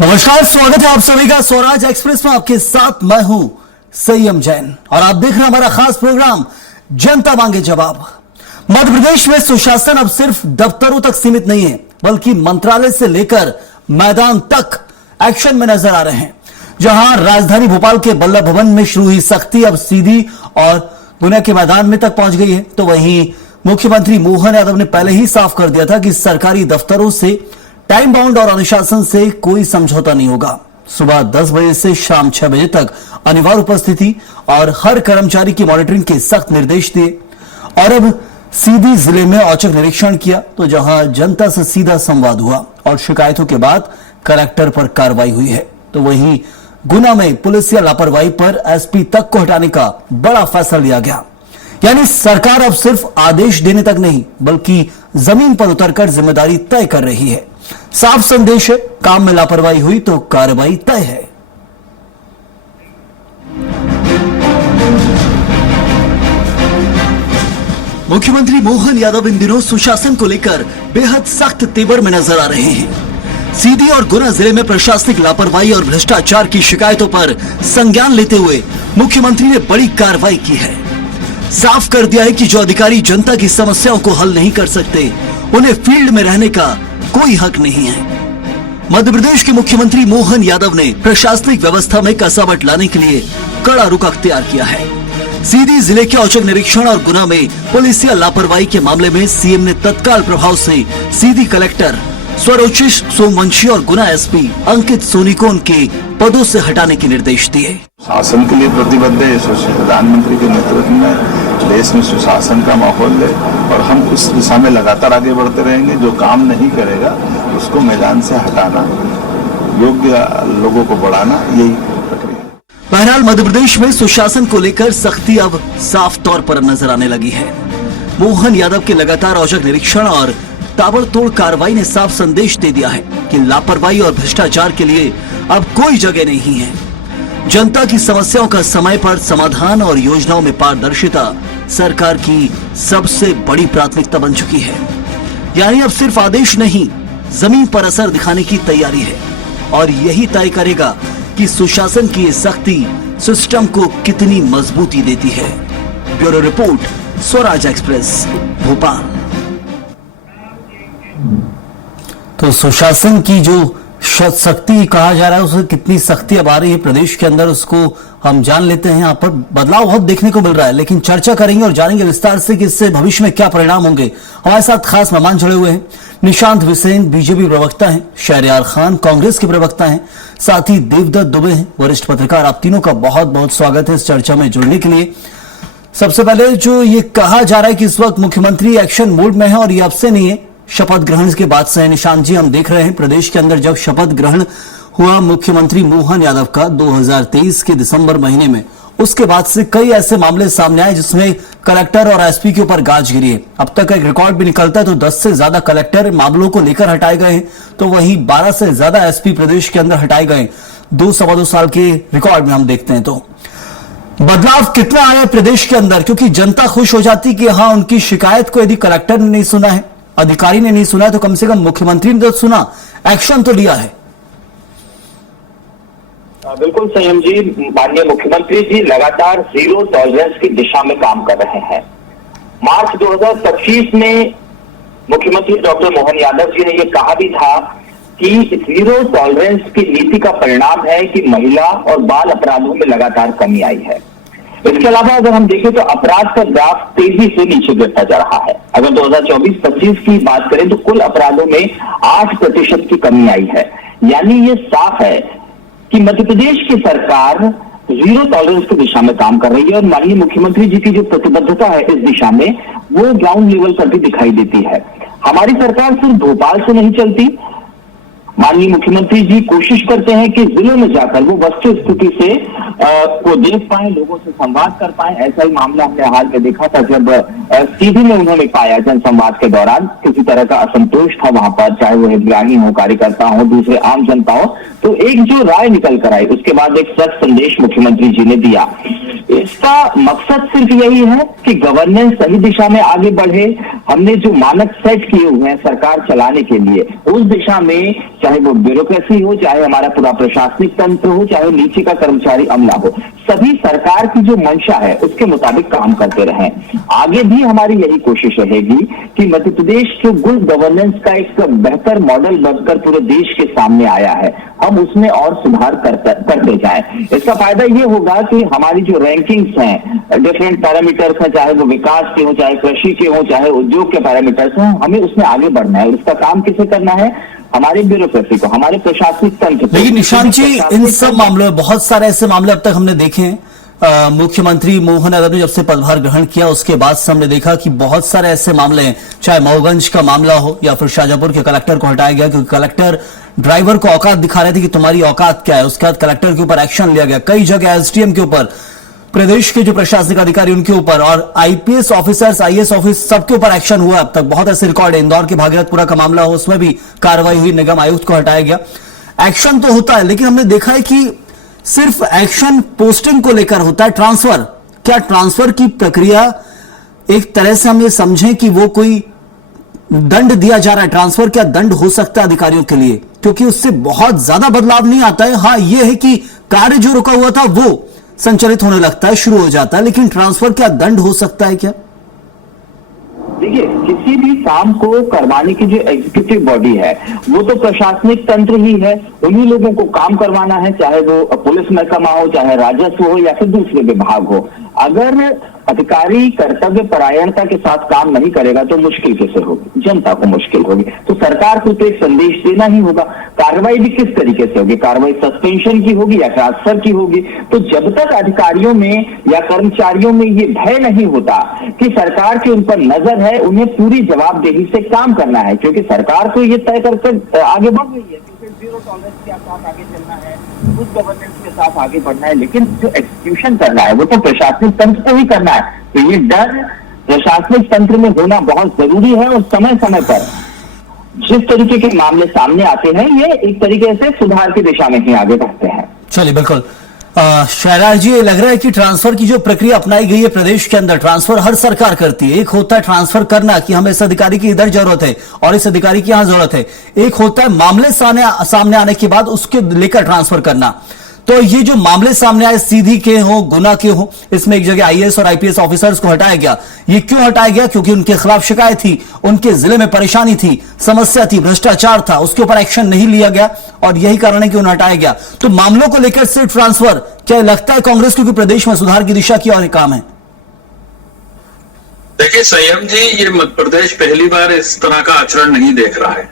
नमस्कार, स्वागत है आप सभी का स्वराज एक्सप्रेस में। आपके साथ मैं हूं संयम जैन और आप देख रहे हैं हमारा खास प्रोग्राम जनता मांगे जवाब। मध्य प्रदेश में सुशासन अब सिर्फ दफ्तरों तक सीमित नहीं है, बल्कि मंत्रालय से लेकर मैदान तक एक्शन में नजर आ रहे हैं। जहां राजधानी भोपाल के बल्लभ भवन में शुरू हुई सख्ती अब सीधी और गुना के मैदान में तक पहुंच गई है, तो वहीं मुख्यमंत्री मोहन यादव ने पहले ही साफ कर दिया था कि सरकारी दफ्तरों से टाइम बाउंड और अनुशासन से कोई समझौता नहीं होगा। सुबह 10 बजे से शाम 6 बजे तक अनिवार्य उपस्थिति और हर कर्मचारी की मॉनिटरिंग के सख्त निर्देश दिए। और अब सीधी जिले में औचक निरीक्षण किया, तो जहां जनता से सीधा संवाद हुआ और शिकायतों के बाद कलेक्टर पर कार्रवाई हुई है, तो वहीं गुना में पुलिस या लापरवाही पर एसपी तक को हटाने का बड़ा फैसला लिया गया। यानी सरकार अब सिर्फ आदेश देने तक नहीं, बल्कि जमीन पर उतरकर जिम्मेदारी तय कर रही है। साफ संदेश है, काम में लापरवाही हुई तो कार्रवाई तय है। मुख्यमंत्री मोहन यादव इन दिनों सुशासन को लेकर बेहद सख्त तेवर में नजर आ रहे हैं। सीधी और गुना जिले में प्रशासनिक लापरवाही और भ्रष्टाचार की शिकायतों पर संज्ञान लेते हुए मुख्यमंत्री ने बड़ी कार्रवाई की है। साफ कर दिया है कि जो अधिकारी जनता की समस्याओं को हल नहीं कर सकते, उन्हें फील्ड में रहने का कोई हक नहीं है। मध्य प्रदेश के मुख्यमंत्री मोहन यादव ने प्रशासनिक व्यवस्था में कसावट लाने के लिए कड़ा रुख अख्तियार किया है। सीधी जिले के औचक निरीक्षण और गुना में पुलिस या लापरवाही के मामले में सीएम ने तत्काल प्रभाव से सीधी कलेक्टर स्वरोचिष सोमवंशी और गुना एसपी अंकित सोनी को उनके पदों से हटाने के निर्देश दिए। शासन के लिए प्रतिबद्ध है। प्रधानमंत्री के नेतृत्व में देश में सुशासन का माहौल है और हम उस दिशा में लगातार आगे बढ़ते रहेंगे। जो काम नहीं करेगा उसको मैदान से हटाना, योग्य लोगों को बढ़ाना, यही प्रक्रिया। बहरहाल मध्य प्रदेश में सुशासन को लेकर सख्ती अब साफ तौर पर नजर आने लगी है। मोहन यादव के लगातार औचक निरीक्षण और ताबड़तोड़ कार्रवाई ने साफ संदेश दे दिया है कि लापरवाही और भ्रष्टाचार के लिए अब कोई जगह नहीं है। जनता की समस्याओं का समय पर समाधान और योजनाओं में पारदर्शिता सरकार की सबसे बड़ी प्राथमिकता बन चुकी है। यानी अब सिर्फ आदेश नहीं, जमीन पर असर दिखाने की तैयारी है और यही तय करेगा कि सुशासन की ये सख्ती सिस्टम को कितनी मजबूती देती है। Bureau report, Swaraj express, Bhopal. तो सुशासन की जो सख्ती कहा जा रहा है, उससे कितनी सख्ती अब आ रही है प्रदेश के अंदर, उसको हम जान लेते हैं। यहाँ पर बदलाव बहुत देखने को मिल रहा है, लेकिन चर्चा करेंगे और जानेंगे विस्तार से कि इससे भविष्य में क्या परिणाम होंगे। हमारे साथ खास मेहमान जुड़े हुए हैं। निशांत बिसेन बीजेपी प्रवक्ता हैं, शहरयार खान कांग्रेस के प्रवक्ता हैं, साथ ही देवदत्त दुबे हैं, वरिष्ठ पत्रकार। आप तीनों का बहुत बहुत स्वागत है इस चर्चा में जुड़ने के लिए। सबसे पहले जो ये कहा जा रहा है कि इस वक्त मुख्यमंत्री एक्शन मोड में है और ये अब से नहीं है, शपथ ग्रहण के बाद से है। निशांत जी, हम देख रहे हैं प्रदेश के अंदर जब शपथ ग्रहण हुआ मुख्यमंत्री मोहन यादव का 2023 के दिसंबर महीने में, उसके बाद से कई ऐसे मामले सामने आए जिसमें कलेक्टर और एसपी के ऊपर गाज गिरी है। अब तक एक रिकॉर्ड भी निकलता है तो 10 से ज्यादा कलेक्टर मामलों को लेकर हटाए गए हैं, तो वहीं 12 से ज्यादा एसपी प्रदेश के अंदर हटाए गए। 2-2.25 साल के रिकॉर्ड में हम देखते हैं तो बदलाव कितना आया प्रदेश के अंदर, क्योंकि जनता खुश हो जाती कि हाँ, उनकी शिकायत को यदि कलेक्टर ने नहीं सुना है, अधिकारी ने नहीं सुना है, तो कम से कम मुख्यमंत्री ने तो सुना, एक्शन तो लिया है। बिल्कुल संयम जी, माननीय मुख्यमंत्री जी लगातार जीरो टॉलरेंस की दिशा में काम कर रहे हैं। मार्च 2025 में मुख्यमंत्री डॉक्टर मोहन यादव जी ने यह कहा भी था कि जीरो टॉलरेंस की नीति का परिणाम है कि महिला और बाल अपराधों में लगातार कमी आई है। इसके अलावा अगर हम देखें तो अपराध का ग्राफ तेजी से नीचे गिरता जा रहा है। अगर 2024-25 की बात करें तो कुल अपराधों में 8% की कमी आई है। यानी ये साफ है कि मध्य प्रदेश की सरकार जीरो टॉलरेंस की दिशा में काम कर रही है और माननीय मुख्यमंत्री जी की जो प्रतिबद्धता है इस दिशा में, वो ग्राउंड लेवल पर भी दिखाई देती है। हमारी सरकार सिर्फ भोपाल से नहीं चलती। माननीय मुख्यमंत्री जी कोशिश करते हैं कि जिलों में जाकर वो वस्तु स्थिति से को देख पाए, लोगों से संवाद कर पाए। ऐसा ही मामला हमने हाल में देखा था जब सीधी में उन्होंने पाया जनसंवाद के दौरान किसी तरह का असंतोष था वहां पर, चाहे वो हितग्राही हो, कार्यकर्ता हो, दूसरे आम जनता हो, तो एक जो राय निकल कर आई उसके बाद एक सख्त संदेश मुख्यमंत्री जी ने दिया। इसका मकसद सिर्फ यही है कि गवर्नेंस सही दिशा में आगे बढ़े। हमने जो मानक सेट किए हुए हैं सरकार चलाने के लिए, उस दिशा में चाहे वो ब्यूरोक्रेसी हो, चाहे हमारा पूरा प्रशासनिक तंत्र हो, चाहे नीचे का कर्मचारी अमला हो, सभी सरकार की जो मंशा है उसके मुताबिक काम करते रहें। आगे भी हमारी यही कोशिश रहेगी कि मध्य प्रदेश जो गुड गवर्नेंस का एक बेहतर मॉडल बनकर पूरे देश के सामने आया है, हम उसमें और सुधार करते जाएं। इसका फायदा ये होगा कि हमारी जो रैंकिंग्स हैं, डिफरेंट पैरामीटर्स हैं, चाहे वो विकास के हो, चाहे कृषि के हो, चाहे उद्योग के पैरामीटर्स हैं, हमें उसमें आगे बढ़ना है। और इसका काम किसे करना है? हमारे ब्यूरोक्रेसी को, हमारे प्रशासनिक तंत्र को। लेकिन निशांत जी, इन सब मामलों में बहुत सारे ऐसे मामले अब तक हमने देखे हैं। मुख्यमंत्री मोहन यादव ने जब से पदभार ग्रहण किया उसके बाद से हमने देखा कि बहुत सारे ऐसे मामले हैं, चाहे मऊगंज का मामला हो या फिर शाहजहांपुर के कलेक्टर को हटाया गया क्योंकि कलेक्टर ड्राइवर को औकात दिखा रहे थे कि तुम्हारी औकात क्या है। उसके बाद कलेक्टर के ऊपर एक्शन लिया गया, कई जगह एसडीएम के ऊपर, प्रदेश के जो प्रशासनिक अधिकारी उनके ऊपर, और आईपीएस ऑफिसर्स, आईएएस ऑफिस, सबके ऊपर एक्शन हुआ। अब तक बहुत ऐसे रिकॉर्ड है। इंदौर के भागीरथपुरा का मामला हो, उसमें भी कार्रवाई हुई, निगम आयुक्त को हटाया गया। एक्शन तो होता है, लेकिन हमने देखा है कि सिर्फ एक्शन पोस्टिंग को लेकर होता है। ट्रांसफर, क्या ट्रांसफर की प्रक्रिया एक तरह से हम ये समझें कि वो कोई दंड दिया जा रहा है? ट्रांसफर क्या दंड हो सकता है अधिकारियों के लिए? क्योंकि उससे बहुत ज्यादा बदलाव नहीं आता है। हाँ, यह है कि कार्य जो रुका हुआ था वो संचालित होने लगता है, शुरू हो जाता है, लेकिन ट्रांसफर क्या दंड हो सकता है क्या? देखिए, किसी भी काम को करवाने की जो एग्जीक्यूटिव बॉडी है वो तो प्रशासनिक तंत्र ही है। उन्हीं लोगों को काम करवाना है, चाहे वो पुलिस महकमा हो, चाहे राजस्व हो या फिर दूसरे विभाग हो। अगर अधिकारी कर्तव्य परायणता के साथ काम नहीं करेगा तो मुश्किल कैसे होगी? जनता को मुश्किल होगी। तो सरकार को तो एक संदेश देना ही होगा। कार्रवाई भी किस तरीके से होगी? कार्रवाई सस्पेंशन की होगी या ट्रांसफर की होगी? तो जब तक अधिकारियों में या कर्मचारियों में ये भय नहीं होता कि सरकार की उन पर नजर है, उन्हें पूरी जवाबदेही से काम करना है, क्योंकि सरकार तो ये तय करके आगे बढ़ रही है जीरो टॉलरेंस के साथ आगे चलना है, गुड गवर्नेंस के साथ आगे बढ़ना है, लेकिन जो एग्जीक्यूशन करना है वो तो प्रशासनिक तंत्र को ही करना है। तो ये डर प्रशासनिक तंत्र में होना बहुत जरूरी है। और समय समय पर जिस तरीके के मामले सामने आते हैं, ये एक तरीके से सुधार की दिशा में ही आगे बढ़ते हैं। चलिए, बिल्कुल। शहरार जी, ये लग रहा है कि ट्रांसफर की जो प्रक्रिया अपनाई गई है प्रदेश के अंदर, ट्रांसफर हर सरकार करती है। एक होता है ट्रांसफर करना कि हमें इस अधिकारी की इधर जरूरत है और इस अधिकारी की यहां जरूरत है। एक होता है मामले सामने आने के बाद उसके लेकर ट्रांसफर करना। तो ये जो मामले सामने आए, सीधी के हो, गुना के हो, इसमें एक जगह आईएएस और आईपीएस ऑफिसर्स को हटाया गया। ये क्यों हटाया गया? क्योंकि उनके खिलाफ शिकायत थी, उनके जिले में परेशानी थी, समस्या थी, भ्रष्टाचार था, उसके ऊपर एक्शन नहीं लिया गया और यही कारण है कि उन्हें हटाया गया। तो मामलों को लेकर सिर्फ ट्रांसफर, क्या लगता है कांग्रेस को कि प्रदेश में सुधार की दिशा की और काम है? देखिए संयम जी, ये मध्य प्रदेश पहली बार इस तरह का आचरण नहीं देख रहा है।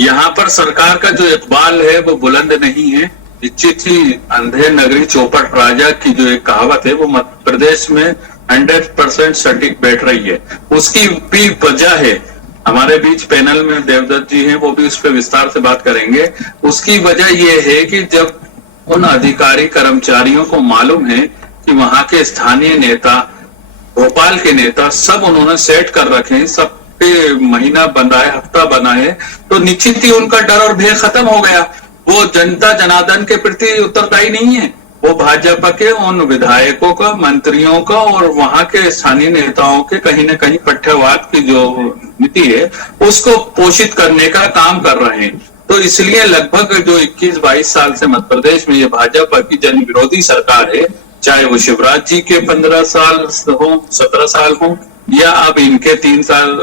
यहाँ पर सरकार का जो इकबाल है वो बुलंद नहीं है। निश्चित ही अंधेर नगरी चौपट राजा की जो एक कहावत है वो मध्य प्रदेश में 100% सटीक बैठ रही है। उसकी भी वजह है, हमारे बीच पैनल में देवदत्त जी हैं, वो भी उस पर विस्तार से बात करेंगे। उसकी वजह ये है कि जब उन अधिकारी कर्मचारियों को मालूम है कि वहां के स्थानीय नेता, भोपाल के नेता सब उन्होंने सेट कर रखे हैं, सब पे महीना बंधा है, हफ्ता बना है, तो निश्चित ही उनका डर और भय खत्म हो गया। वो जनता जनार्दन के प्रति उत्तरदायी नहीं है। वो भाजपा के उन विधायकों का, मंत्रियों का और वहां के स्थानीय नेताओं के कहीं न कहीं पट्टेवाद की जो नीति है उसको पोषित करने का काम कर रहे हैं। तो इसलिए लगभग जो 21-22 साल से मध्य प्रदेश में ये भाजपा की जन विरोधी सरकार है, चाहे वो शिवराज जी के 15 साल हो, 17 साल हो, या अब इनके 3 साल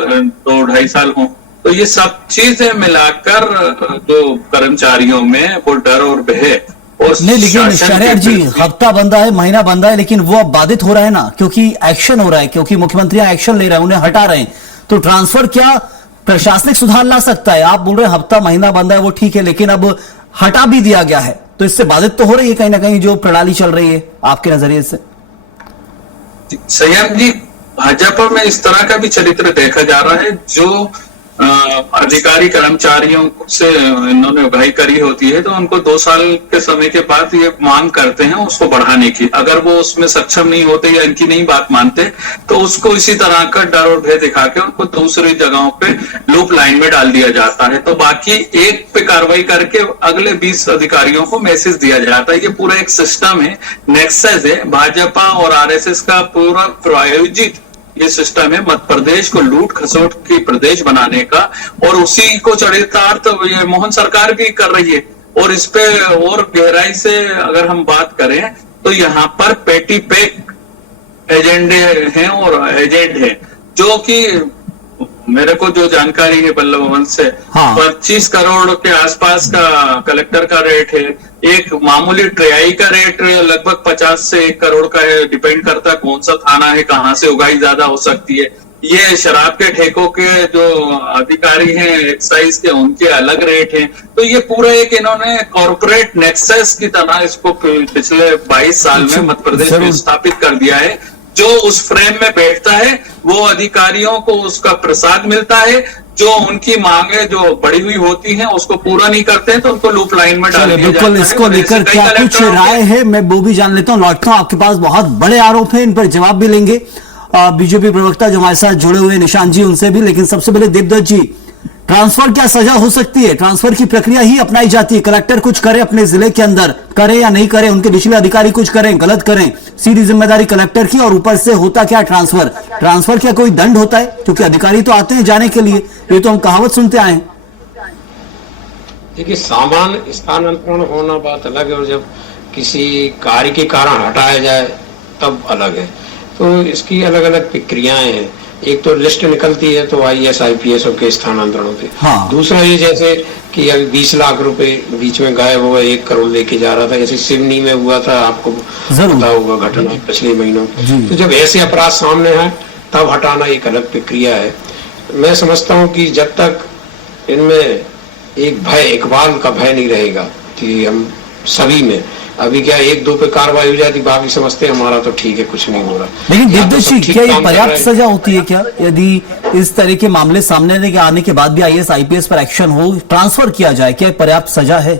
2-2.5 साल हो, तो ये सब चीजें मिलाकर जो कर्मचारियों में वो डर और भय और नहीं, लेकिन शहरियार जी, हफ्ता बंदा है, महीना बंदा है, लेकिन वो अब बाधित हो रहा है ना, क्योंकि एक्शन हो रहा है, क्योंकि मुख्यमंत्री एक्शन ले रहे हैं, उन्हें हटा रहे हैं। तो ट्रांसफर क्या प्रशासनिक सुधार ला सकता है? आप बोल रहे हैं हफ्ता महीना बंदा है, वो ठीक है, लेकिन अब हटा भी दिया गया है, तो इससे बाधित तो हो रही है कहीं ना कहीं जो प्रणाली चल रही है आपके नजरिए से। संयम जी, भाजपा में इस तरह का भी चरित्र देखा जा रहा है जो अधिकारी कर्मचारियों से इन्होंने उगाही करी होती है, तो उनको 2 साल के समय के बाद ये मांग करते हैं उसको बढ़ाने की। अगर वो उसमें सक्षम नहीं होते या इनकी नहीं बात मानते तो उसको इसी तरह का डर और भय दिखा के उनको दूसरी जगहों पे लूप लाइन में डाल दिया जाता है। तो बाकी एक पे कार्रवाई करके अगले 20 अधिकारियों को मैसेज दिया जाता है। ये पूरा एक सिस्टम है, नेक्सस है, भाजपा और आरएसएस का पूरा प्रायोजित ये सिस्टम है मध्य प्रदेश को लूट खसोट की प्रदेश बनाने का, और उसी को चरितार्थ तो ये मोहन सरकार भी कर रही है। और इस पे और गहराई से अगर हम बात करें तो यहाँ पर पेटी पैक एजेंडे हैं और एजेंट हैं, जो कि मेरे को जो जानकारी है बल्लभ भवन से, हाँ। 25 करोड़ के आसपास का कलेक्टर का रेट है। एक मामूली ट्रेआई का रेट लगभग 50 से 1 करोड़ का है, डिपेंड करता है कौन सा थाना है, कहाँ से उगाही ज्यादा हो सकती है। ये शराब के ठेकों के जो अधिकारी हैं एक्साइज के, उनके अलग रेट हैं। तो ये पूरा एक इन्होंने कॉर्पोरेट नेक्सस की तरह इसको पिछले 22 साल में मध्य प्रदेश में स्थापित कर दिया है। जो उस फ्रेम में बैठता है वो अधिकारियों को उसका प्रसाद मिलता है, जो उनकी मांगे जो बढ़ी हुई होती हैं उसको पूरा नहीं करते हैं तो उनको लूप लाइन में डाल दिया जाता है। बिल्कुल, इसको लेकर क्या कुछ राय है मैं वो भी जान लेता हूं। लौटता हूं आपके पास, बहुत बड़े आरोप हैं, इन पर जवाब भी लेंगे बीजेपी प्रवक्ता जो हमारे साथ जुड़े हुए निशांत जी, उनसे भी। लेकिन सबसे पहले देवदत्त जी, ट्रांसफर क्या सजा हो सकती है? ट्रांसफर की प्रक्रिया ही अपनाई जाती है, कलेक्टर कुछ करे अपने जिले के अंदर, करे या नहीं करे, उनके निचले अधिकारी कुछ करें गलत करें, सीधी जिम्मेदारी कलेक्टर की, और ऊपर से होता क्या ट्रांसफर। ट्रांसफर क्या कोई दंड होता है? क्योंकि अधिकारी तो आते हैं जाने के लिए, ये तो हम कहावत सुनते आए हैं। देखिए, सामान्य स्थानांतरण होना बात अलग है, और जब किसी कार्य के कारण हटाया जाए तब अलग है। तो इसकी अलग अलग प्रक्रियाएं हैं। एक तो लिस्ट निकलती है तो IAS IPS के स्थानांतरण होते। हाँ। दूसरा ये जैसे कि अभी 20 लाख रुपए बीच में गायब हुआ, 1 करोड़ लेके जा रहा था, जैसे सिवनी में हुआ था, आपको पता होगा घटना पिछले महीनों। तो जब ऐसे अपराध सामने आए तब हटाना एक अलग प्रक्रिया है। मैं समझता हूँ कि जब तक इनमें एक भय, इकबाल का भय नहीं रहेगा कि हम सभी में, अभी क्या 1-2 पे कार्रवाई हो जाती, बाकी समझते हैं हमारा तो ठीक है, कुछ नहीं हो रहा। लेकिन देवदत्त जी, क्या ये पर्याप्त सजा होती है क्या? यदि इस तरह के मामले सामने आने के बाद भी IAS IPS पर एक्शन हो, ट्रांसफर किया जाए, क्या पर्याप्त सजा है?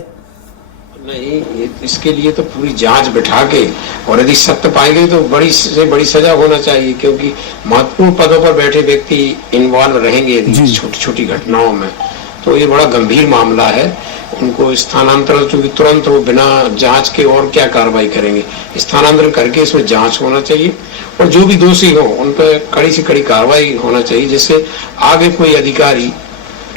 नहीं, इसके लिए तो पूरी जांच बिठा के, और यदि सत्य पाई गई तो बड़ी से बड़ी सजा होना चाहिए, क्योंकि महत्वपूर्ण पदों पर बैठे व्यक्ति इन्वॉल्व रहेंगे छोटी छोटी घटनाओं में, तो ये बड़ा गंभीर मामला है। उनको स्थानांतरण, चूंकि तुरंत वो बिना जांच के और क्या कार्रवाई करेंगे, स्थानांतरण करके इसमें जांच होना चाहिए, और जो भी दोषी हो उन पर कड़ी से कड़ी कार्रवाई होना चाहिए, जिससे आगे कोई अधिकारी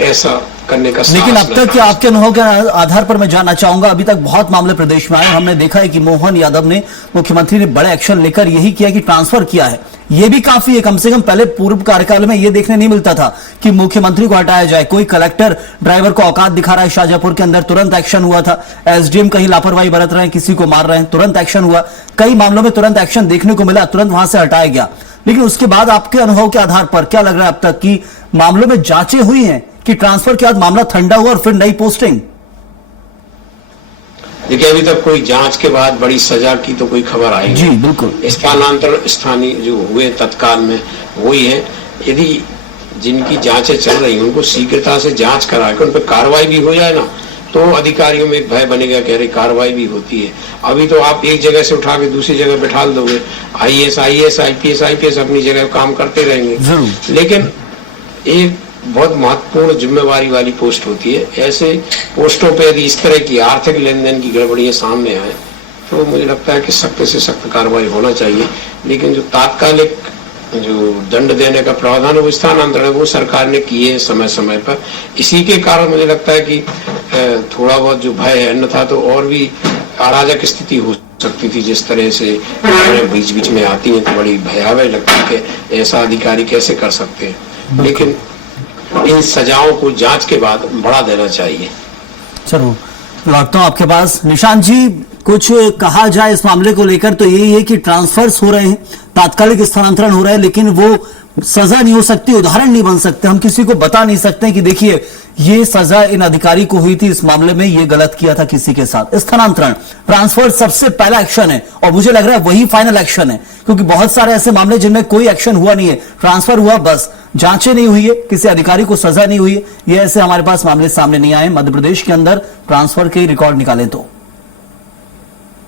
ऐसा करने का। लेकिन अब तक के आपके अनुभव के आधार पर मैं जानना चाहूंगा, अभी तक बहुत मामले प्रदेश में आए, हमने देखा है कि मोहन यादव ने, मुख्यमंत्री ने बड़े एक्शन लेकर यही किया कि ट्रांसफर किया है। ये भी काफी है, कम से कम पहले पूर्व कार्यकाल में ये देखने नहीं मिलता था कि मुख्यमंत्री को हटाया जाए। कोई कलेक्टर ड्राइवर को औकात दिखा रहा है शाहजहांपुर के अंदर, तुरंत एक्शन हुआ था। SDM कहीं लापरवाही बरत रहे हैं, किसी को मार रहे हैं, तुरंत एक्शन हुआ। कई मामलों में तुरंत एक्शन देखने को मिला, तुरंत वहां से हटाया गया। लेकिन उसके बाद आपके अनुभव के आधार पर क्या लग रहा है अब तक की मामलों में जांचें हुई हैं कि ट्रांसफर के बाद मामला ठंडा हुआ और फिर नई पोस्टिंग? देखिए, अभी तक कोई जांच के बाद बड़ी सजा की तो कोई खबर आई जी बिल्कुल। स्थानांतरण स्थानीय जो हुए तत्काल में वही है। यदि जिनकी जांचें चल रही हैं उनको शीघ्रता से जांच करा के उन पर कार्रवाई भी हो जाए ना, तो अधिकारियों में एक भय बनेगा कि अरे कार्रवाई भी होती है। अभी तो आप एक जगह से उठा के दूसरी जगह बैठा दोगे, IAS IPS अपनी जगह काम करते रहेंगे। लेकिन एक बहुत महत्वपूर्ण जिम्मेवारी वाली पोस्ट होती है। ऐसे पोस्टों पे यदि इस तरह की आर्थिक लेन देन की गड़बड़ियां सामने आए तो मुझे लगता है कि सख्त से सख्त कार्रवाई होना चाहिए। लेकिन जो तात्कालिक जो दंड देने का प्रावधान है वो स्थानांतरण है, वो सरकार ने किए है समय समय पर। इसी के कारण मुझे लगता है कि थोड़ा बहुत जो भय है, अन्यथा तो और भी अराजक स्थिति हो सकती थी। जिस तरह से बीच बीच में आती है तो बड़ी भयावह लगती है कि ऐसा अधिकारी कैसे कर सकते हैं। लेकिन इन सजाओं को जांच के बाद बढ़ा देना चाहिए। चलो, लौटता हूं आपके पास। निशांत जी, कुछ कहा जाए इस मामले को लेकर तो यही है कि ट्रांसफर्स हो रहे हैं, तात्कालिक स्थानांतरण हो रहा है, लेकिन वो सजा नहीं हो सकती, उदाहरण नहीं बन सकते, हम किसी को बता नहीं सकते कि देखिए ये सजा इन अधिकारी को हुई थी, इस मामले में ये गलत किया था किसी के साथ। स्थानांतरण, ट्रांसफर सबसे पहला एक्शन है और मुझे लग रहा है वही फाइनल एक्शन है, क्योंकि बहुत सारे ऐसे मामले जिनमें कोई एक्शन हुआ नहीं है, ट्रांसफर हुआ बस, जांचें नहीं हुई है, किसी अधिकारी को सजा नहीं हुई है। ये ऐसे हमारे पास मामले सामने नहीं आए मध्य प्रदेश के अंदर, ट्रांसफर के रिकॉर्ड निकालें तो।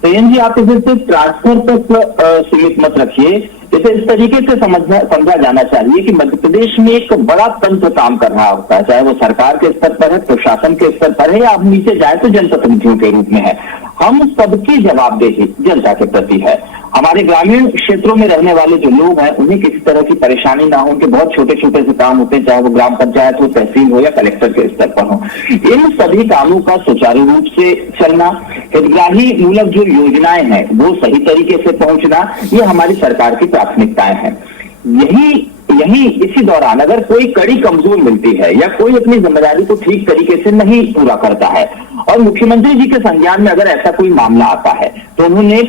जी आप इसे सिर्फ ट्रांसफर तक सीमित मत रखिए, इसे इस तरीके से समझा जाना चाहिए कि मध्य प्रदेश में एक बड़ा तंत्र काम कर रहा होता है, चाहे वो सरकार के स्तर पर है, प्रशासन के स्तर पर है, या आप नीचे जाए तो जनप्रतिनिधियों के रूप में है। हम सबकी जवाबदेही जनता के प्रति है। हमारे ग्रामीण क्षेत्रों में रहने वाले जो लोग हैं उन्हें किसी तरह की परेशानी ना हो, उनके बहुत छोटे छोटे से काम होते हैं, चाहे वो ग्राम पंचायत हो, तहसील हो या कलेक्टर के स्तर पर हो। इन सभी कामों का सुचारू रूप से चलना, हितग्राही मूलक जो योजनाएं हैं वो सही तरीके से पहुंचना, ये हमारी सरकार की प्राथमिकताएं हैं। यही इसी दौरान अगर कोई कड़ी कमजोर मिलती है या कोई अपनी जिम्मेदारी को ठीक तरीके से नहीं पूरा करता है और मुख्यमंत्री जी के संज्ञान में अगर ऐसा कोई मामला आता है तो उन्होंने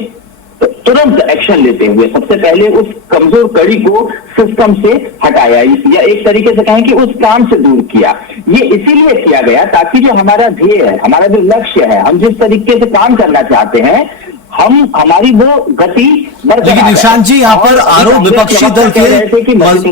तुरंत एक्शन लेते हुए सबसे पहले उस कमजोर कड़ी को सिस्टम से हटाया, या एक तरीके से कहें कि उस काम से दूर किया। ये इसीलिए किया गया ताकि जो हमारा ध्येय है, हमारा जो लक्ष्य है, हम जिस तरीके से काम करना चाहते हैं, हमारी वो गति लेकिन निशांत जी यहाँ पर आरोप विपक्षी दल के,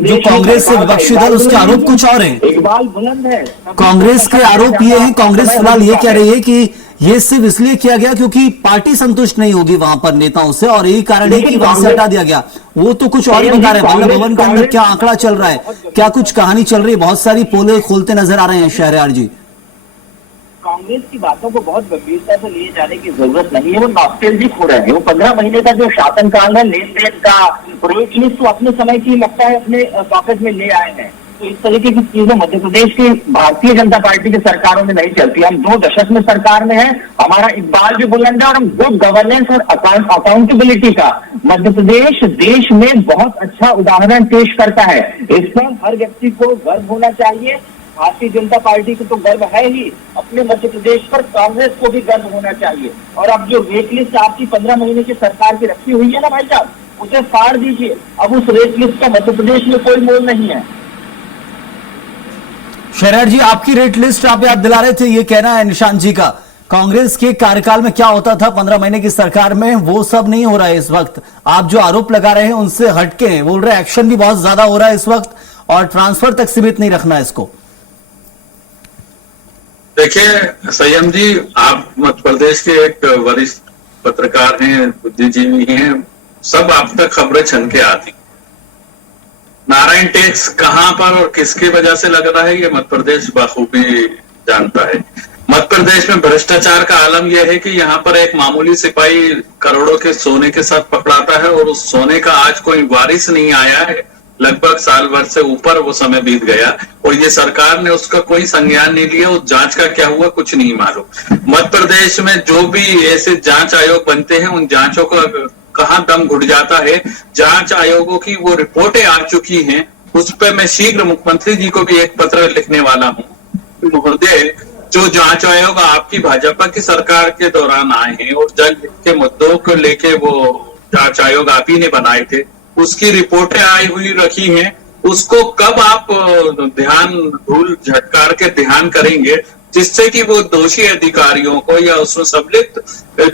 जो कांग्रेस से विपक्षी दल, उसके आरोप कुछ और हैं। इकबाल बुलंद है। कांग्रेस के आरोप ये हैं, कांग्रेस फिलहाल ये कह रही है कि ये सिर्फ इसलिए किया गया क्योंकि पार्टी संतुष्ट नहीं होगी वहां पर नेताओं से, और यही कारण है कि वहां से हटा दिया गया। वो तो कुछ और ही बता रहे हैं। वल्लभ भवन के अंदर क्या आंकड़ा चल रहा है, क्या कुछ कहानी चल रही है, बहुत सारी पोले खोलते नजर आ रहे हैं शहरयार जी। कांग्रेस की बातों को बहुत गंभीरता से लिए जाने की जरूरत नहीं है। वो नॉस्टैल्जिक हो रहे हैं। वो 15 महीने का जो शासनकाल है, लेन देन का रेट लिस्ट तो अपने समय की लगता है अपने पॉकेट में ले आए हैं। तो इस तरीके की चीजें मध्य प्रदेश की भारतीय जनता पार्टी की सरकारों में नहीं चलती। हम 2 दशक में सरकार में है, हमारा इकबाल भी बुलंद है और हम गुड गवर्नेंस और अकाउंटेबिलिटी का मध्य प्रदेश देश में बहुत अच्छा उदाहरण पेश करता है। इस पर हर व्यक्ति को गर्व होना चाहिए। भारतीय जनता पार्टी को तो गर्व है ही, अपने मध्य प्रदेश पर कांग्रेस को भी गर्व होना चाहिए। और अब जो रेट लिस्ट आपकी 15 महीने की सरकार की रखी हुई है ना भाई साहब, उसे फाड़ दीजिए। अब उस रेट लिस्ट का मध्य प्रदेश में कोई मोल नहीं है। शहरयार जी, आपकी रेट लिस्ट आप याद दिला रहे थे, ये कहना है निशांत जी का, कांग्रेस के कार्यकाल में क्या होता था 15 महीने की सरकार में, वो सब नहीं हो रहा है इस वक्त। आप जो आरोप लगा रहे हैं उनसे हटके हैं, बोल रहे एक्शन भी बहुत ज्यादा हो रहा है इस वक्त और ट्रांसफर तक सीमित नहीं रखना है इसको। देखिए संयम जी, आप मध्य प्रदेश के एक वरिष्ठ पत्रकार हैं, बुद्धिजीवी हैं, सब आप तक खबरें छन के आती। नारायण टैक्स कहां पर और किसकी वजह से लग रहा है, ये मध्य प्रदेश बखूबी जानता है। मध्य प्रदेश में भ्रष्टाचार का आलम यह है कि यहाँ पर एक मामूली सिपाही करोड़ों के सोने के साथ पकड़ाता है और उस सोने का आज कोई वारिस नहीं आया है। लगभग साल भर से ऊपर वो समय बीत गया और ये सरकार ने उसका कोई संज्ञान नहीं लिया। उस जांच का क्या हुआ कुछ नहीं मालूम। मध्य प्रदेश में जो भी ऐसे जांच आयोग बनते हैं, उन जांचों का कहां दम घुट जाता है। जांच आयोगों की वो रिपोर्टें आ चुकी हैं, उस पर मैं शीघ्र मुख्यमंत्री जी को भी एक पत्र लिखने वाला हूं। महोदय, जो जांच आयोग आपकी भाजपा की सरकार के दौरान आए हैं और जल के मुद्दों को लेके वो जांच आयोग आप ही ने बनाए थे, उसकी रिपोर्टें आई हुई रखी हैं, उसको कब आप ध्यान धूल झटकार के ध्यान करेंगे जिससे कि वो दोषी अधिकारियों को या उसमें सम्मिलित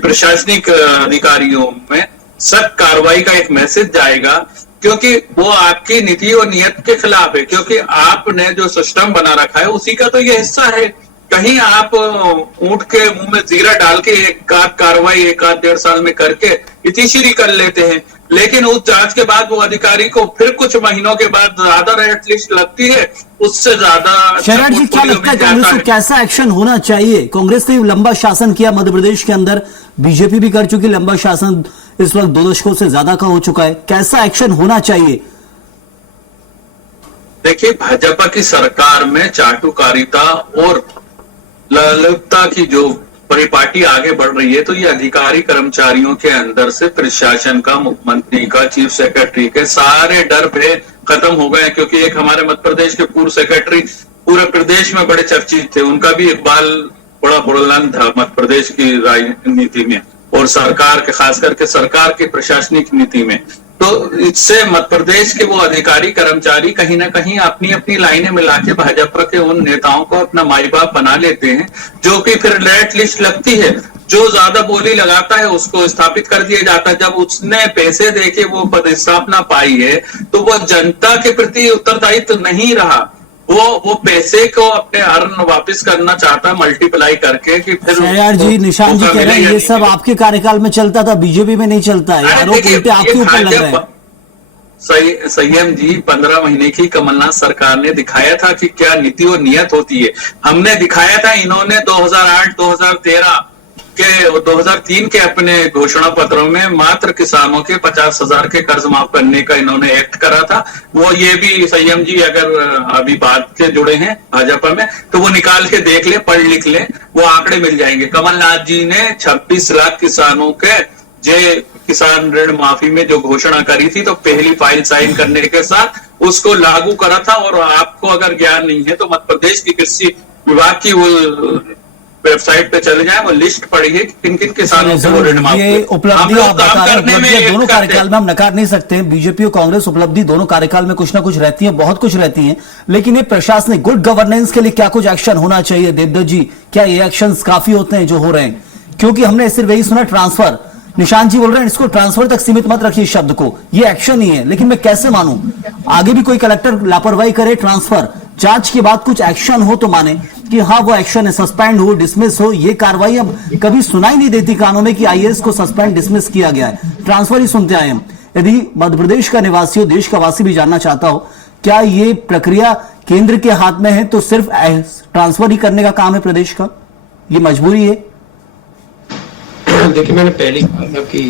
प्रशासनिक अधिकारियों में सख्त कार्रवाई का एक मैसेज जाएगा, क्योंकि वो आपकी नीति और नियत के खिलाफ है। क्योंकि आपने जो सिस्टम बना रखा है उसी का तो ये हिस्सा है। कहीं आप ऊंट के मुंह में जीरा डाल के एक आध कार्रवाई 1-1.5 साल में करके इतिश्री कर लेते हैं, लेकिन उस जांच के बाद वो अधिकारी को फिर कुछ महीनों के बाद ज्यादा रेट लिस्ट लगती है, उससे ज्यादा। शहरयार जी, क्या लगता है कांग्रेस को कैसा एक्शन होना चाहिए? कांग्रेस ने लंबा शासन किया मध्य प्रदेश के अंदर, बीजेपी भी कर चुकी, लंबा शासन इस वक्त 2 दशकों से ज्यादा का हो चुका है, कैसा एक्शन होना चाहिए? देखिए, भाजपा की सरकार में चाटुकारिता और ललितता की जो परिपाटी आगे बढ़ रही है, तो ये अधिकारी कर्मचारियों के अंदर से प्रशासन का, मुख्यमंत्री का, चीफ सेक्रेटरी के सारे डर भय खत्म हो गए। क्योंकि एक हमारे मध्य प्रदेश के पूर्व सेक्रेटरी पूरे प्रदेश में बड़े चर्चित थे, उनका भी इकबाल बड़ा बुलंद था मध्य प्रदेश की राजनीति में और सरकार के, खास करके सरकार की प्रशासनिक नीति में। तो इससे मध्य प्रदेश के वो अधिकारी कर्मचारी कहीं ना कहीं अपनी अपनी लाइनें मिला के भाजपा के उन नेताओं को अपना माई बाप बना लेते हैं, जो कि फिर रेड लिस्ट लगती है। जो ज्यादा बोली लगाता है उसको स्थापित कर दिया जाता है। जब उसने पैसे देके वो पदस्थापना पाई है तो वो जनता के प्रति उत्तरदायित्व नहीं रहा। वो पैसे को अपने अर्न वापस करना चाहता है मल्टीप्लाई करके कि फिर शहरयार जी, निशान जी कह रहे हैं ये सब आपके कार्यकाल में चलता था, बीजेपी में नहीं चलता है। आरोप उल्टे आपके ऊपर लग रहे हैं। संयम जी, 15 महीने की कमलनाथ सरकार ने दिखाया था कि क्या नीति और नियत होती है। हमने दिखाया था, इन्होंने 2008, 2013 के 2003 के अपने घोषणा पत्रों में मात्र किसानों के 50,000 के कर्ज माफ करने का इन्होंने एक्ट करा था। वो ये भी संयम जी अगर अभी बात के जुड़े हैं भाजपा में तो वो निकाल के देख ले, पढ़ लिख ले, वो आंकड़े मिल जाएंगे। कमलनाथ जी ने 26 लाख किसानों के किसान ऋण माफी में जो घोषणा करी थी तो पहली फाइल साइन करने के साथ उसको लागू करा था। और आपको अगर ज्ञान नहीं है तो मध्य प्रदेश की कृषि विभाग की वो वेबसाइट पे चले जाए, वो लिस्ट पड़ी है किन किन किसानों से वो ऋण माफ। ये उपलब्धि आप बता रहे हैं, दोनों कार्यकाल में हम नकार नहीं सकते हैं। बीजेपी और कांग्रेस उपलब्धि दोनों कार्यकाल में कुछ ना कुछ रहती है, बहुत कुछ रहती है। लेकिन ये प्रशासनिक गुड गवर्नेंस के लिए क्या कुछ एक्शन होना चाहिए देवदत्त जी? क्या ये एक्शंस काफी होते हैं जो हो रहे हैं? क्योंकि हमने सिर्फ यही सुना ट्रांसफर, निशांत जी बोल रहे हैं इसको ट्रांसफर तक सीमित मत रखिए शब्द को, ये एक्शन ही है। लेकिन मैं कैसे मानूं? आगे भी कोई कलेक्टर लापरवाही करे, ट्रांसफर, जांच के बाद कुछ एक्शन हो तो माने कि हाँ वो एक्शन है, सस्पेंड हो, डिसमिस हो। ये कार्रवाई अब कभी सुनाई नहीं देती कानों में कि आईएएस को सस्पेंड डिसमिस किया गया है, ट्रांसफर ही सुनते आए हम। यदि मध्य प्रदेश का निवासी हो, देश का वासी भी जानना चाहता हो, क्या ये प्रक्रिया केंद्र के हाथ में है तो सिर्फ ट्रांसफर ही करने का काम है प्रदेश का? ये मजबूरी है? देखिए, मैंने पहले कहा था कि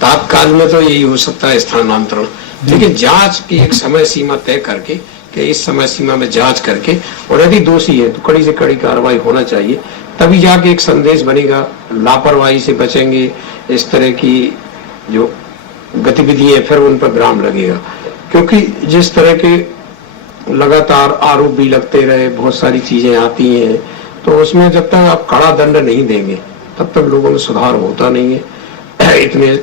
तात्काल में तो यही हो सकता है स्थानांतरण, लेकिन जांच की एक समय सीमा तय करके कि इस समय सीमा में जांच करके, और यदि दोषी है तो कड़ी से कड़ी कार्रवाई होना चाहिए। तभी जाके एक संदेश बनेगा, लापरवाही से बचेंगे, इस तरह की जो गतिविधियां फिर उन पर विराम लगेगा। क्योंकि जिस तरह के लगातार आरोप भी लगते रहे, बहुत सारी चीजें आती हैं, तो उसमें जब तक आप कड़ा दंड नहीं देंगे तब तक लोगों में सुधार होता नहीं है। इतने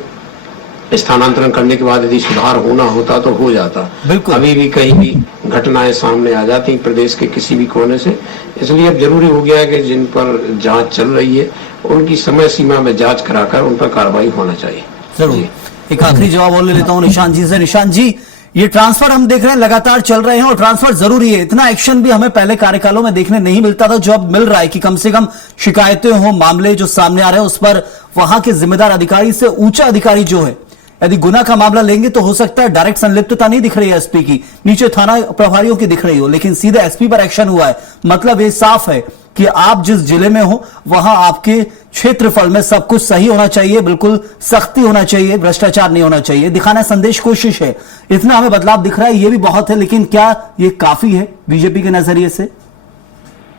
स्थानांतरण करने के बाद यदि सुधार होना होता तो हो जाता। अभी भी कहीं भी घटनाएं सामने आ जाती प्रदेश के किसी भी कोने से। इसलिए अब जरूरी हो गया है कि जिन पर जांच चल रही है उनकी समय सीमा में जांच कराकर उन पर कार्रवाई होना चाहिए। जरूर। एक आखिरी जवाब और ले लेता हूं निशांत जी से। निशांत जी, ये ट्रांसफर हम देख रहे हैं लगातार चल रहे हैं और ट्रांसफर जरूरी है। इतना एक्शन भी हमें पहले कार्यकालों में देखने नहीं मिलता था, जो अब मिल रहा है कि कम से कम शिकायतें हो, मामले जो सामने आ रहे हैं उस पर वहां के जिम्मेदार अधिकारी से ऊंचा अधिकारी जो है, यदि गुना का मामला लेंगे तो हो सकता है डायरेक्ट संलिप्तता नहीं दिख रही है एसपी की, नीचे थाना प्रभारियों की दिख रही हो, लेकिन सीधे एसपी पर एक्शन हुआ है। मतलब ये साफ है कि आप जिस जिले में हो वहां आपके क्षेत्रफल में सब कुछ सही होना चाहिए, बिल्कुल सख्ती होना चाहिए, भ्रष्टाचार नहीं होना चाहिए। दिखाना संदेश कोशिश है, इतना हमें बदलाव दिख रहा है, ये भी बहुत है। लेकिन क्या ये काफी है बीजेपी के नजरिए से?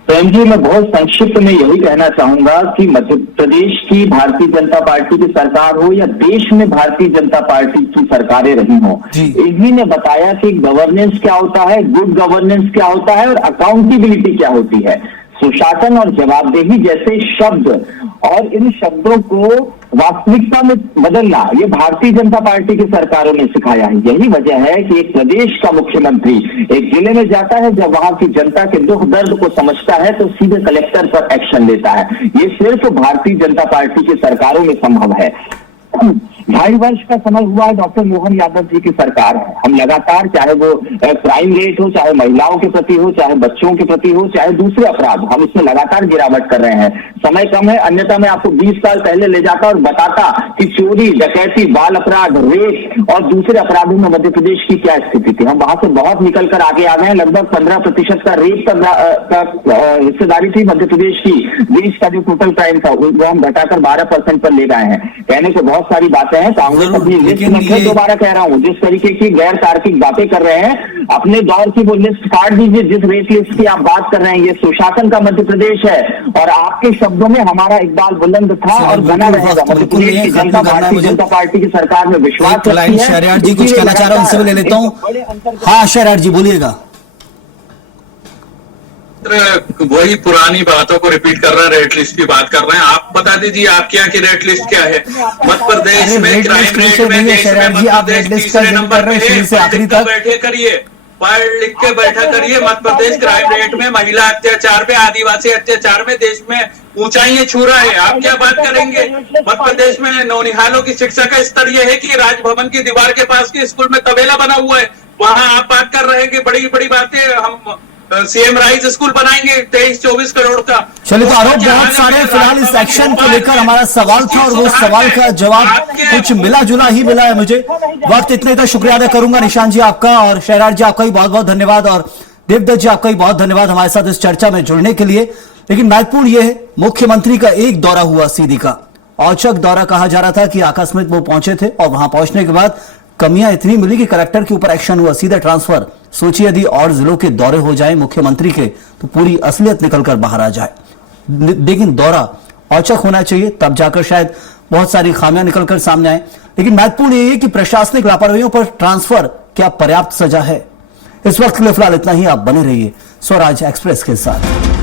प्रेम जी, मैं बहुत संक्षिप्त में यही कहना चाहूंगा कि मध्य प्रदेश की भारतीय जनता पार्टी की सरकार हो या देश में भारतीय जनता पार्टी की सरकारें रही हो, इन्हीं ने बताया कि गवर्नेंस क्या होता है, गुड गवर्नेंस क्या होता है और अकाउंटेबिलिटी क्या होती है। सुशासन और जवाबदेही जैसे शब्द और इन शब्दों को वास्तविकता में बदलना, ये भारतीय जनता पार्टी की सरकारों ने सिखाया है। यही वजह है कि एक प्रदेश का मुख्यमंत्री एक जिले में जाता है, जब वहां की जनता के दुख दर्द को समझता है तो सीधे कलेक्टर पर एक्शन लेता है। ये सिर्फ भारतीय जनता पार्टी की सरकारों में संभव है। 2.5 वर्ष का समय हुआ है डॉक्टर मोहन यादव जी की सरकार है। हम लगातार, चाहे वो क्राइम रेट हो, चाहे महिलाओं के प्रति हो, चाहे बच्चों के प्रति हो, चाहे दूसरे अपराध, हम इसमें लगातार गिरावट कर रहे हैं। समय कम है, अन्यथा मैं आपको 20 साल पहले ले जाता और बताता कि चोरी, डकैती, बाल अपराध, रेप और दूसरे अपराधों में मध्य प्रदेश की क्या स्थिति थी। हम वहां से बहुत निकल कर आगे आ गए हैं। लगभग 15% का रेप का हिस्सेदारी थी मध्य प्रदेश की। देश का जो टोटल क्राइम था वो हम घटाकर 12% पर ले गए हैं। कहने को बहुत सारी बातें हैं, कांग्रेस अपनी लिस्ट में, फिर दोबारा कह रहा हूं, जिस तरीके की गैर तार्किक बातें कर रहे हैं, अपने दौर की वो लिस्ट काट दीजिए जिस रेट लिस्ट की आप बात कर रहे हैं। ये सुशासन का मध्य प्रदेश है और आपके शब्दों में हमारा इकबाल बुलंद था और बना रहेगा। मध्य प्रदेश की जनता भारतीय जनता पार्टी की सरकार में विश्वास रखती है। शहरयार जी कुछ कहना चाह रहा हूं, उनसे भी ले लेता हूं। हाँ शहरयार जी बोलिएगा। वही पुरानी बातों को रिपीट कर रहे हैं, रेट लिस्ट की बात कर रहे हैं। आप बता दीजिए आपके यहाँ की रेट लिस्ट क्या है? मध्य प्रदेश में क्राइम रेट में देश में मध्य प्रदेश तीसरे नंबर पे है। बैठे करिए, पढ़ लिख के बैठा करिए। मध्य प्रदेश क्राइम रेट में, महिला अत्याचार में, आदिवासी अत्याचार में देश में ऊंचाइयां छू रहा है। आप क्या बात करेंगे? मध्य प्रदेश में नौनिहालों की शिक्षा का स्तर यह है कि राजभवन की दीवार के पास के स्कूल में तबेला बना हुआ है, वहां आप बात कर रहे हैं कि बड़ी बड़ी बातें हम सीएम राइज स्कूल बनाएंगे 23-24 करोड़ का। चलिए, तो आरोप बहुत सारे फिलहाल इस एक्शन को लेकर हमारा सवाल था और वो सवाल का जवाब कुछ मिला जुला ही मिला है मुझे। वक्त इतने तक शुक्रिया अदा करूंगा निशांत जी आपका, और शहरार जी आपका भी बहुत बहुत धन्यवाद, और देवदत्त जी आपका भी बहुत धन्यवाद हमारे साथ इस चर्चा में जुड़ने के लिए। लेकिन महत्वपूर्ण यह है, मुख्यमंत्री का एक दौरा हुआ सीधी का, औचक दौरा कहा जा रहा था कि आकस्मिक वो पहुंचे थे और वहां पहुंचने के बाद कमियां इतनी मिली कि कलेक्टर के ऊपर एक्शन हुआ, सीधा ट्रांसफर। सोचिए यदि और जिलों के दौरे हो जाए मुख्यमंत्री के तो पूरी असलियत निकलकर बाहर आ जाए। लेकिन दौरा औचक होना चाहिए, तब जाकर शायद बहुत सारी खामियां निकलकर सामने आए। लेकिन महत्वपूर्ण यह है कि प्रशासनिक लापरवाहियों पर ट्रांसफर क्या पर्याप्त सजा है? इस वक्त के लिए फिलहाल इतना ही। आप बने रहिए स्वराज एक्सप्रेस के साथ।